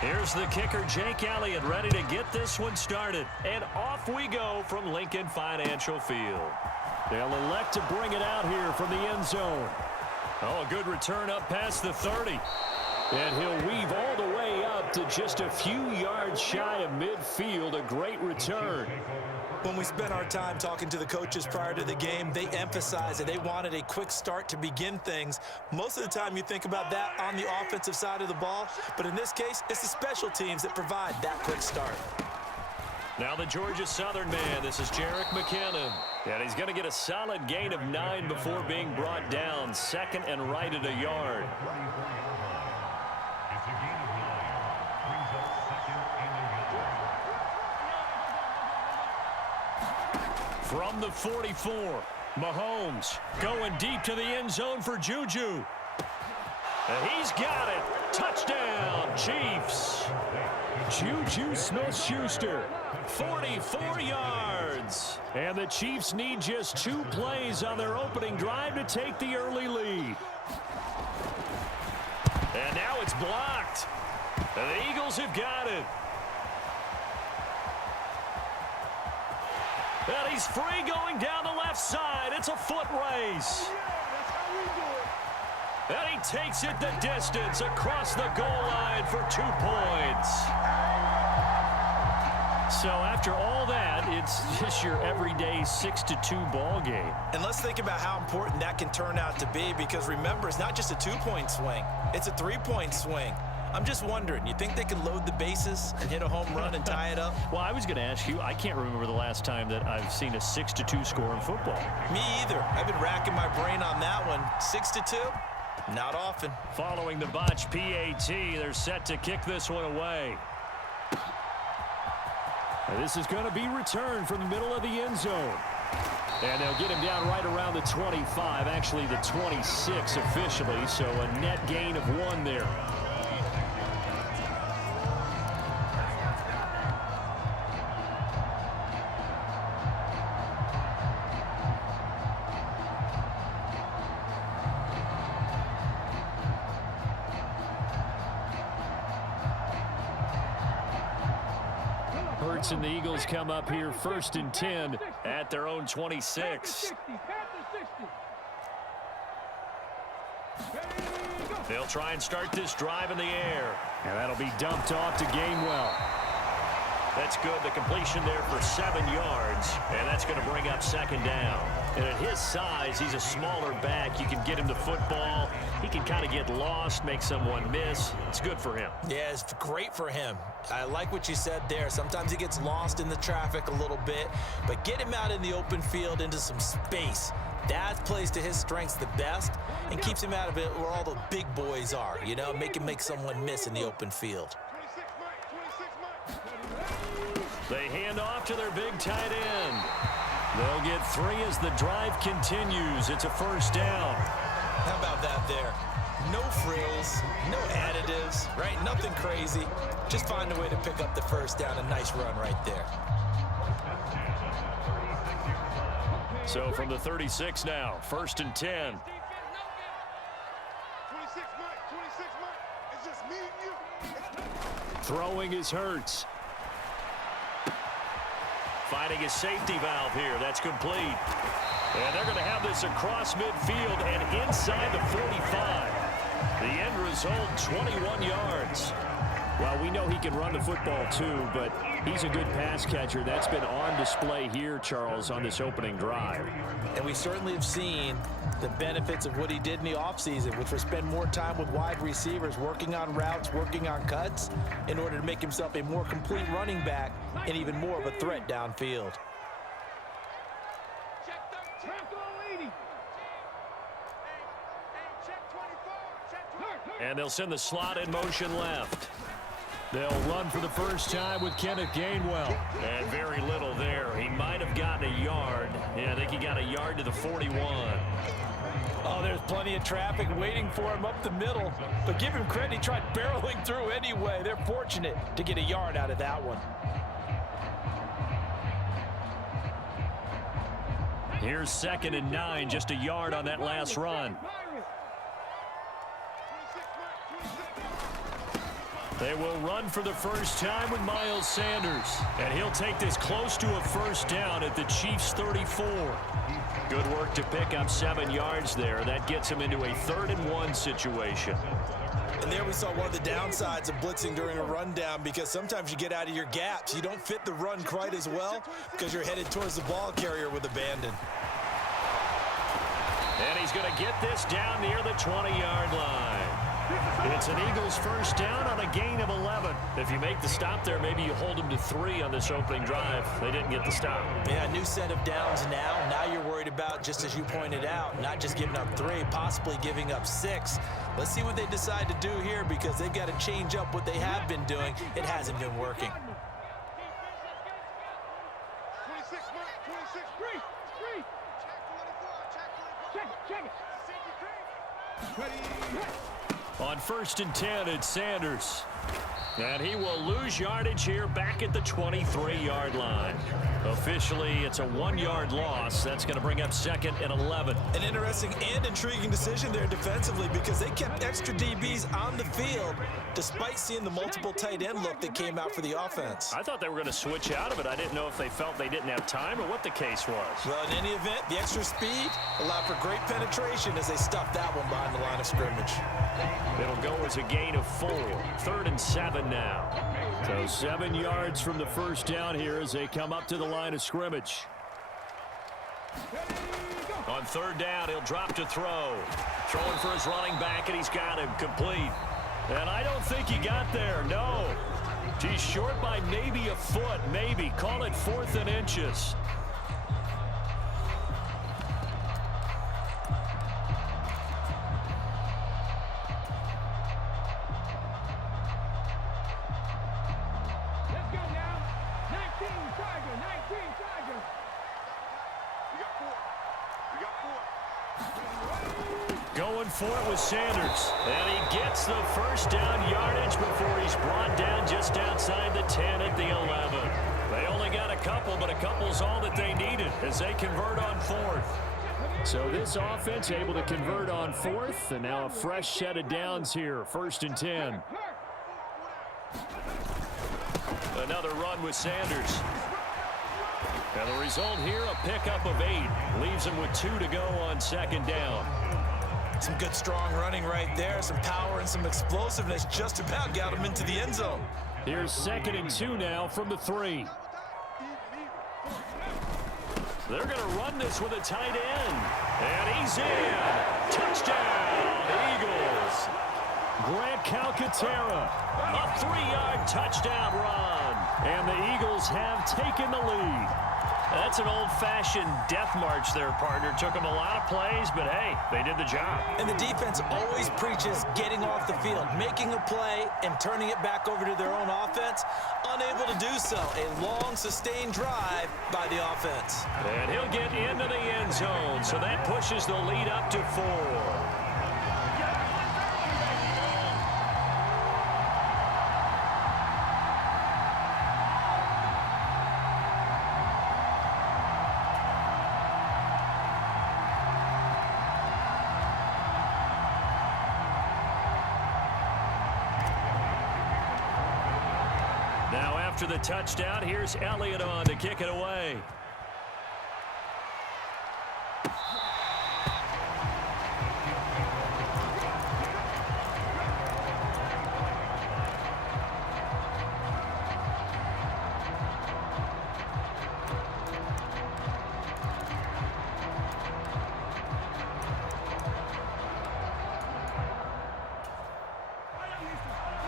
Here's the kicker, Jake Elliott, ready to get this one started. And off we go from Lincoln Financial Field. They'll elect to bring it out here from the end zone. Oh, a good return up past the 30. And he'll weave all the way up to just a few yards shy of midfield. A great return. When we spent our time talking to the coaches prior to the game, they emphasized that they wanted a quick start to begin things. Most of the time you think about that on the offensive side of the ball, but in this case, it's the special teams that provide that quick start. Now the Georgia Southern man, this is Jerick McKinnon. And he's going to get a solid gain of 9 before being brought down. Second and right at a yard. From the 44, Mahomes going deep to the end zone for Juju. And he's got it. Touchdown, Chiefs. Juju Smith-Schuster, 44 yards. And the Chiefs need just 2 plays on their opening drive to take the early lead. And now it's blocked. And the Eagles have got it. And he's free going down the left side. It's a foot race. And he takes it the distance across the goal line for 2 points. So after all that, it's just your everyday 6-2 ball game. And let's think about how important that can turn out to be, because remember, it's not just a 2-point swing. It's a 3-point swing. I'm just wondering, you think they can load the bases and hit a home run and tie it up? Well, I was going to ask you, I can't remember the last time that I've seen a 6-2 score in football. Me either. I've been racking my brain on that one. 6-2? Not often. Following the botch PAT, they're set to kick this one away. And this is going to be returned from the middle of the end zone. And they'll get him down right around the 25, actually the 26 officially, so a net gain of 1 there. And the Eagles come up here 1st and 10 at their own 26. They'll try and start this drive in the air. And that'll be dumped off to Gainwell. That's good. The completion there for 7 yards. And that's going to bring up 2nd down. And at his size, he's a smaller back. You can get him the football. He can kind of get lost, make someone miss. It's good for him. Yeah, it's great for him. I like what you said there. Sometimes he gets lost in the traffic a little bit, but get him out in the open field into some space. That plays to his strengths the best and keeps him out of it where all the big boys are, you know, make him make someone miss in the open field. They hand off to their big tight end. They'll get 3 as the drive continues. It's a 1st down. How about that there? No frills, no additives, right? Nothing crazy. Just find a way to pick up the 1st down. A nice run right there. So from the 36 now, 1st and 10. 26 Mike. It's just me and you. Throwing is Hurts. Finding his safety valve here. That's complete. And they're going to have this across midfield and inside the 45. The end result, 21 yards. Well, we know he can run the football too, but he's a good pass catcher. That's been on display here, Charles, on this opening drive. And we certainly have seen the benefits of what he did in the offseason, which was spend more time with wide receivers, working on routes, working on cuts, in order to make himself a more complete running back and even more of a threat downfield. And they'll send the slot in motion left. They'll run for the first time with Kenneth Gainwell. And very little there. He might have gotten a yard. Yeah, I think he got a yard to the 41. Oh, there's plenty of traffic waiting for him up the middle. But give him credit, he tried barreling through anyway. They're fortunate to get a yard out of that one. Here's 2nd and 9, just a yard on that last run. They will run for the first time with Miles Sanders. And he'll take this close to a first down at the Chiefs' 34. Good work to pick up 7 yards there. That gets him into a 3rd-and-1 situation. And there we saw one of the downsides of blitzing during a rundown, because sometimes you get out of your gaps. You don't fit the run quite as well because you're headed towards the ball carrier with abandon. And he's going to get this down near the 20-yard line. It's an Eagles first down on a gain of 11. If you make the stop there, maybe you hold them to 3 on this opening drive. They didn't get the stop. Yeah, new set of downs now. Now you're worried about, just as you pointed out, not just giving up 3, possibly giving up 6. Let's see what they decide to do here, because they've got to change up what they have been doing. It hasn't been working. 26, Mike. 26. Three. Check it. Ready. On 1st and 10, it's Sanders. And he will lose yardage here back at the 23-yard line. Officially, it's a 1-yard loss. That's going to bring up 2nd and 11. An interesting and intriguing decision there defensively, because they kept extra DBs on the field despite seeing the multiple tight end look that came out for the offense. I thought they were going to switch out of it. I didn't know if they felt they didn't have time or what the case was. Well, in any event, the extra speed allowed for great penetration as they stuffed that one behind the line of scrimmage. It'll go as a gain of 4. 3rd and 7 now. So 7 yards from the first down here as they come up to the line of scrimmage. On 3rd down, he'll drop to throw. Throwing for his running back, and he's got him complete. And I don't think he got there, no. He's short by maybe a foot, maybe. Call it 4th and inches. Going for it with Sanders. And he gets the first down yardage before he's brought down just outside the 10 at the 11. They only got a couple, but a couple's all that they needed as they convert on 4th. So this offense able to convert on 4th, and now a fresh set of downs here. 1st and 10. Another run with Sanders. And the result here, a pickup of 8. Leaves him with 2 to go on 2nd down. Some good, strong running right there. Some power and some explosiveness just about got him into the end zone. Here's 2nd and 2 now from the 3. They're going to run this with a tight end. And he's in. Touchdown, Eagles. Grant Calcaterra, a 3-yard touchdown run. And the Eagles have taken the lead. That's an old-fashioned death march there, partner. Took them a lot of plays, but hey, they did the job. And the defense always preaches getting off the field, making a play, and turning it back over to their own offense. Unable to do so. A long, sustained drive by the offense. And he'll get into the end zone, so that pushes the lead up to 4. After the touchdown, here's Elliott on to kick it away.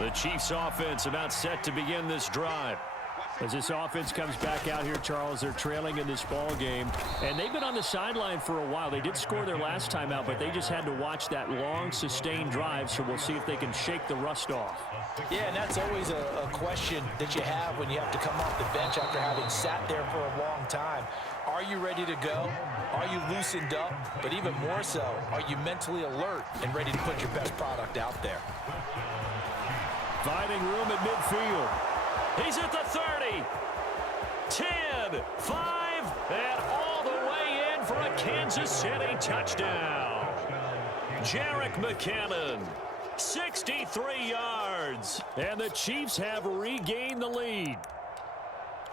The Chiefs offense about set to begin this drive. As this offense comes back out here, Charles, they're trailing in this ball game. And they've been on the sideline for a while. They did score their last time out, but they just had to watch that long, sustained drive. So we'll see if they can shake the rust off. Yeah, and that's always a question that you have when you have to come off the bench after having sat there for a long time. Are you ready to go? Are you loosened up? But even more so, are you mentally alert and ready to put your best product out there? Finding room at midfield. He's at the 30. 10, 5, and all the way in for a Kansas City touchdown. Jerick McKinnon 63 yards. And the Chiefs have regained the lead.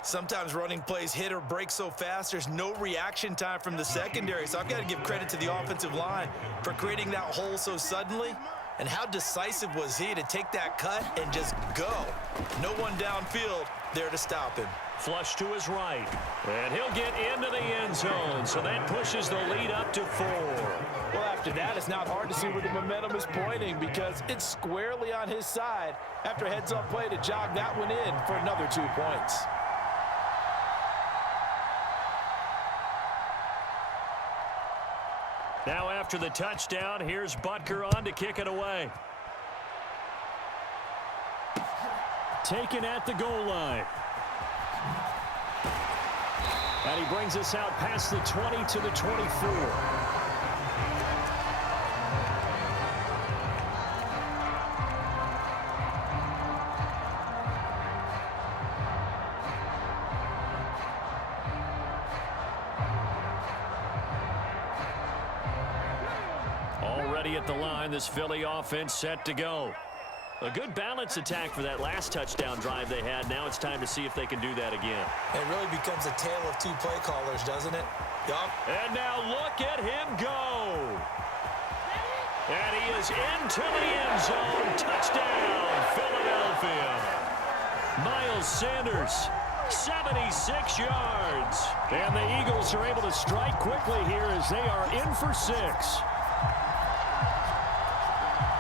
Sometimes running plays hit or break so fast, there's no reaction time from the secondary. So I've got to give credit to the offensive line for creating that hole so suddenly. And how decisive was he to take that cut and just go? No one downfield there to stop him. Flush to his right. And he'll get into the end zone. So that pushes the lead up to 4. Well, after that, it's not hard to see where the momentum is pointing because it's squarely on his side after a heads-up play to jog that one in for another 2 points. Now after the touchdown, here's Butker on to kick it away. Taken at the goal line. And he brings us out past the 20 to the 24. Already at the line, this Philly offense set to go. A good balance attack for that last touchdown drive they had. Now it's time to see if they can do that again. It really becomes a tale of 2 play callers, doesn't it? Yup. And now look at him go. And he is into the end zone. Touchdown, Philadelphia. Miles Sanders, 76 yards. And the Eagles are able to strike quickly here as they are in for 6.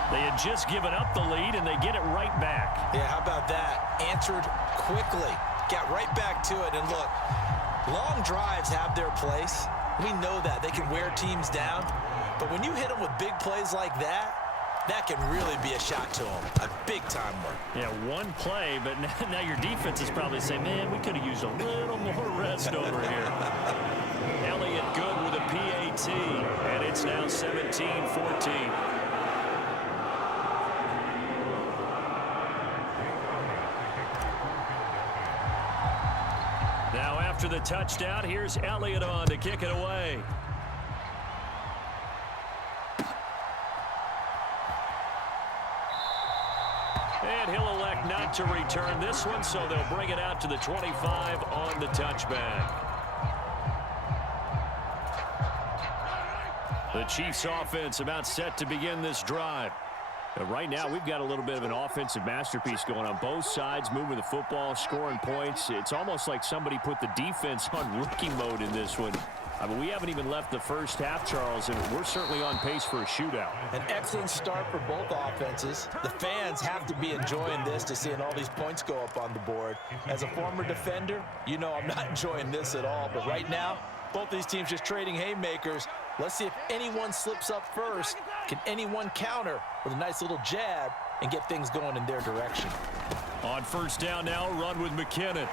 They had just given up the lead, and they get it right back. Yeah, how about that? Answered quickly. Got right back to it. And look, long drives have their place. We know that. They can wear teams down. But when you hit them with big plays like that, that can really be a shot to them. A big-time one. Yeah, one play, but now your defense is probably saying, man, we could have used a little more rest over here. Elliott good with a PAT, and it's now 17-14. Now after the touchdown, here's Elliott on to kick it away. And he'll elect not to return this one, so they'll bring it out to the 25 on the touchback. The Chiefs offense about set to begin this drive. Right now, we've got a little bit of an offensive masterpiece going on both sides, moving the football, scoring points. It's almost like somebody put the defense on rookie mode in this one. I mean, we haven't even left the first half, Charles, and we're certainly on pace for a shootout. An excellent start for both offenses. The fans have to be enjoying this to seeing all these points go up on the board. As a former defender, you know I'm not enjoying this at all. But right now, both these teams just trading haymakers. Let's see if anyone slips up first. Can anyone counter with a nice little jab and get things going in their direction? On first down now, run with McKinnon.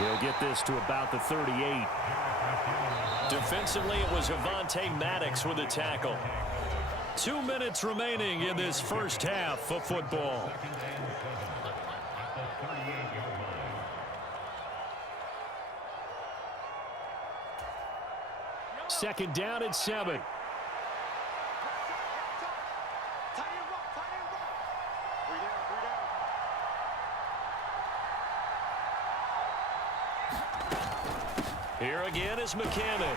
They'll get this to about the 38. Defensively, it was Avonte Maddox with a tackle. 2 minutes remaining in this first half of football. Second down and 7. Here again is McKinnon.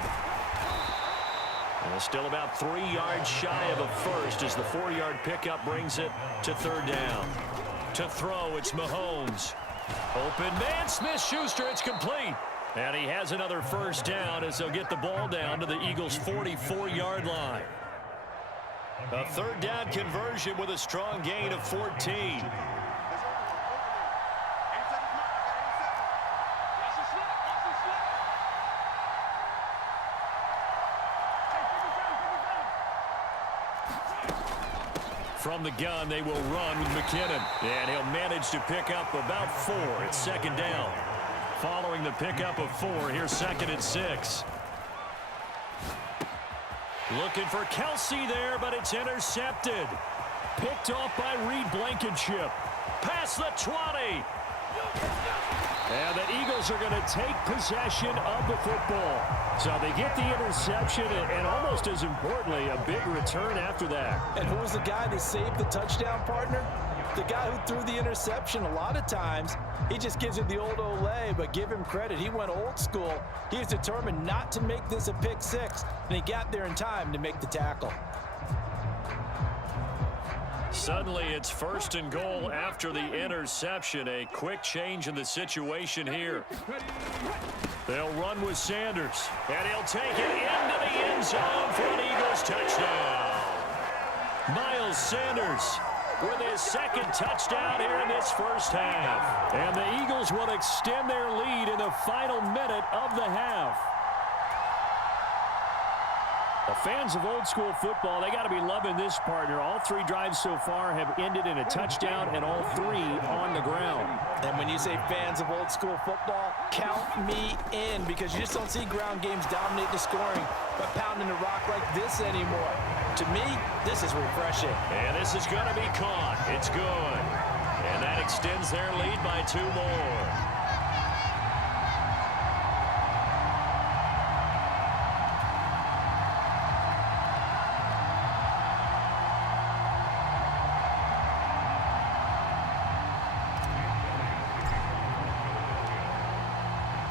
And still about 3 yards shy of a first as the 4-yard pickup brings it to third down. To throw, it's Mahomes. Open man, Smith-Schuster, it's complete. And he has another first down as they'll get the ball down to the Eagles' 44-yard line. A third down conversion with a strong gain of 14. From the gun, they will run with McKinnon. And he'll manage to pick up about 4. It's second down. Following the pickup of 4, here's second and 6. Looking for Kelsey there, but it's intercepted. Picked off by Reed Blankenship. Past the 20. And the Eagles are going to take possession of the football. So they get the interception and almost as importantly, a big return after that. And who was the guy that saved the touchdown, partner? The guy who threw the interception. A lot of times, he just gives it the old Olay, but give him credit. He went old school. He was determined not to make this a pick six, and he got there in time to make the tackle. Suddenly, it's 1st and goal after the interception. A quick change in the situation here. They'll run with Sanders, and he'll take it into the end zone for an Eagles touchdown. Miles Sanders with his 2nd touchdown here in this first half. And the Eagles will extend their lead in the final minute of the half. The fans of old school football, they got to be loving this, partner. All 3 drives so far have ended in a touchdown, and all 3 on the ground. And when you say fans of old school football, count me in, because you just don't see ground games dominate the scoring by pounding the rock like this anymore. To me, this is refreshing. And this is going to be caught. It's good. And that extends their lead by 2 more.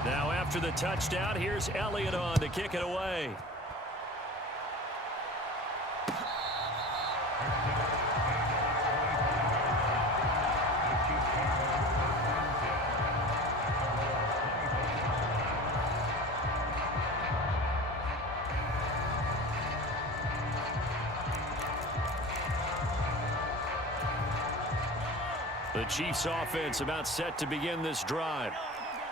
Now after the touchdown, here's Elliott on to kick it away. The Chiefs offense about set to begin this drive.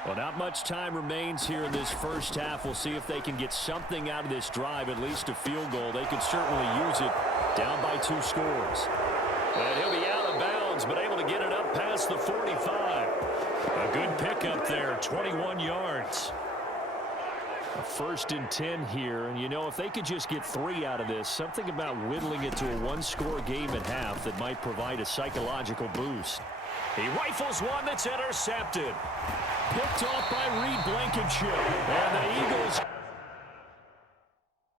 Well, not much time remains here in this first half. We'll see if they can get something out of this drive, at least a field goal. They could certainly use it down by 2 scores. And he'll be out of bounds, but able to get it up past the 45. A good pickup there, 21 yards. A 1st and 10 here, and you know, if they could just get 3 out of this, something about whittling it to a 1-score game at half that might provide a psychological boost. He rifles one that's intercepted. Picked off by Reed Blankenship. And the Eagles